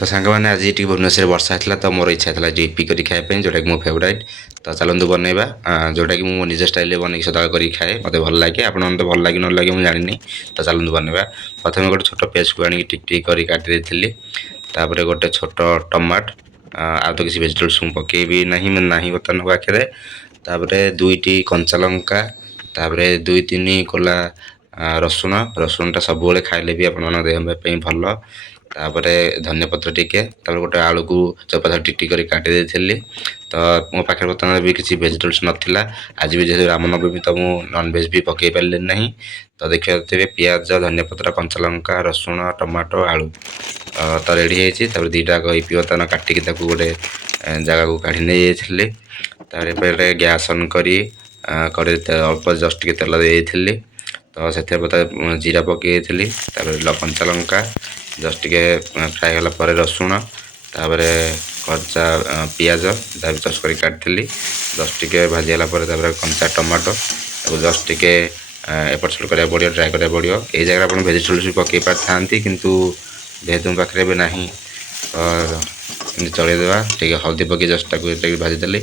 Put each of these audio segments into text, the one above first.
ତ ସାଙ୍ଗମାନେ ଆଜି ଟିକେ ଭୁବନେଶ୍ୱରରେ ବର୍ଷା ହେଇଥିଲା ତ ମୋର ଇଚ୍ଛା ଥିଲା ଯେ ଇପି କରି ଖାଇବା ପାଇଁ ଯେଉଁଟାକି ମୋ ଫେଭରାଇଟ୍। ତ ଚାଲନ୍ତୁ ବନେଇବା ଯେଉଁଟାକି ମୁଁ ମୋ ନିଜ ଷ୍ଟାଇଲ୍ରେ ବନେଇକି ସଦାବେଳେ କରିକି ଖାଏ ମୋତେ ଭଲ ଲାଗେ ଆପଣମାନଙ୍କୁ ଭଲ ଲାଗେ ନ ଲାଗେ ମୁଁ ଜାଣିନି। ତ ଚାଲନ୍ତୁ ବନେଇବା। ପ୍ରଥମେ ଗୋଟେ ଛୋଟ ପିଆଜକୁ ଆଣିକି ଟିକ୍ ଟିକ୍ କରି କାଟି ଦେଇଥିଲି। ତାପରେ ଗୋଟେ ଛୋଟ ଟମାଟ ଆଉ ତ କିଛି ଭେଜିଟେବଲ୍ସ ମୁଁ ପକେଇବି ନାହିଁ ବର୍ତ୍ତମାନ ମୋ ପାଖରେ। ତାପରେ ଦୁଇଟି କଞ୍ଚା ଲଙ୍କା, ତାପରେ 2-3 କୋଲା ରସୁଣଟା ସବୁବେଳେ ଖାଇଲେ ବି ଆପଣମାନଙ୍କ ଦେହ ପାଇଁ ଭଲ। ତାପରେ ଧନିଆ ପତ୍ର ଟିକେ, ତାପରେ ଗୋଟେ ଆଳୁକୁ ଚୋପା ଟିକ୍ ଟିକ୍ କରି କାଟି ଦେଇଥିଲି। ତ ମୋ ପାଖରେ ବର୍ତ୍ତମାନ ବି କିଛି ଭେଜିଟେବଲ୍ସ ନଥିଲା। ଆଜି ବି ଯେହେତୁ ରାମନବମୀ ତ ମୁଁ ନନଭେଜ୍ ବି ପକାଇ ପାରିଲି ନାହିଁ। ତ ଦେଖିପାରୁଥିବେ ପିଆଜ, ଧନିଆ ପତ୍ର, କଞ୍ଚା ଲଙ୍କା, ରସୁଣ, ଟମାଟୋ, ଆଳୁ ତ ରେଡ଼ି ହେଇଛି। ତାପରେ ଦୁଇଟା ଇପି ବର୍ତ୍ତମାନ କାଟିକି ତାକୁ ଗୋଟେ ଜାଗାକୁ କାଢ଼ି ନେଇଯାଇଥିଲି। ତାପରେ ଏବେ ଗ୍ୟାସ୍ ଅନ୍ କରି କଡ଼େଇରେ ଅଳ୍ପ ଜଷ୍ଟ ଟିକେ ତେଲ ଦେଇଥିଲି। ତ ସେଥିରେ ଜିରା ପକାଇ ଦେଇଥିଲି। ତାପରେ କଞ୍ଚା ଲଙ୍କା ଜଷ୍ଟ ଟିକେ ଫ୍ରାଏ ହେଲା ପରେ ରସୁଣ, ତାପରେ କଞ୍ଚା ପିଆଜ ତାପରେ ଚସ୍ କରି କାଟିଥିଲି। ଜଷ୍ଟ ଟିକେ ଭାଜି ହେଲା ପରେ ତାପରେ କଞ୍ଚା ଟମାଟୋ ତାକୁ ଜଷ୍ଟ ଟିକେ ଏପଟ ସେପଟ କରିବାକୁ ପଡ଼ିବ, ଡ୍ରାଏ କରିବାକୁ ପଡ଼ିବ। ଏଇ ଜାଗାରେ ଆପଣ ଭେଜିଟେବଲ୍ସ ବି ପକାଇ ପାରିଥାନ୍ତି, କିନ୍ତୁ ଯେହେତୁ ମୋ ପାଖରେ ଏବେ ନାହିଁ ତ ଏମିତି ଚଳେଇଦେବା। ଟିକେ ହଳଦୀ ପକାଇ ଜଷ୍ଟ ତାକୁ ଟିକେ ଭାଜିଦେଲି।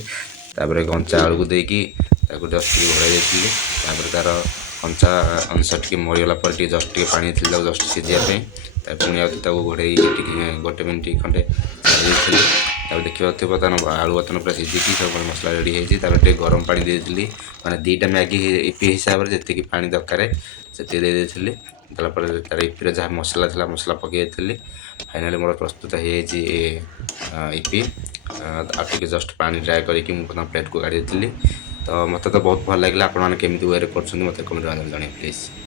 ତାପରେ କଞ୍ଚା ଆଳୁକୁ ଦେଇକି ତାକୁ ଜଷ୍ଟ ଟିକେ ଘୋଡ଼ାଇ ଦେଇଥିଲି। ତାପରେ ତା'ର କଞ୍ଚା ଅଂଶ ଟିକେ ମରିଗଲା ପରେ ଟିକେ ଜଷ୍ଟ ଟିକେ ପାଣି ଦେଇଥିଲି ତାକୁ ଜଷ୍ଟ ସିଝିବା ପାଇଁ। ତାପରେ ପୁଣି ଆଉ ତାକୁ ଘୋଡ଼େଇକି ଟିକେ 1 ମିନିଟ୍ ଖଣ୍ଡେ ଛାଡ଼ି ଦେଇଥିଲି। ତାପରେ ଦେଖିପାରୁଥିବେ ବର୍ତ୍ତମାନ ଆଳୁ ବର୍ତ୍ତମାନ ପୁରା ସିଝିକି ସବୁ ମସଲା ରେଡ଼ି ହେଇଛି। ତାପରେ ଟିକେ ଗରମ ପାଣି ଦେଇଥିଲି, ମାନେ 2ଟା ମ୍ୟାଗି ଇପି ହିସାବରେ ଯେତିକି ପାଣି ଦରକାର ସେତିକି ଦେଇଥିଲି। ଦେଲା ପରେ ତା'ର ଇପିର ଯାହା ମସଲା ଥିଲା ମସଲା ପକାଇ ଦେଇଥିଲି। ଫାଇନାଲି ମୋର ପ୍ରସ୍ତୁତ ହେଇଯାଇଛି ଇପି। ଆଉ ଟିକେ ଜଷ୍ଟ ପାଣି ଡ୍ରାଏ କରିକି ମୁଁ ବର୍ତ୍ତମାନ ପ୍ଲେଟ୍କୁ କାଢ଼ି ଦେଇଥିଲି। ତ ମୋତେ ତ ବହୁତ ଭଲ ଲାଗିଲା। ଆପଣମାନେ କେମିତି ୱେରେ କରୁଛନ୍ତି ମୋତେ କମେଣ୍ଟ ମାଧ୍ୟମରେ ଜଣାଇବେ ପ୍ଲିଜ୍।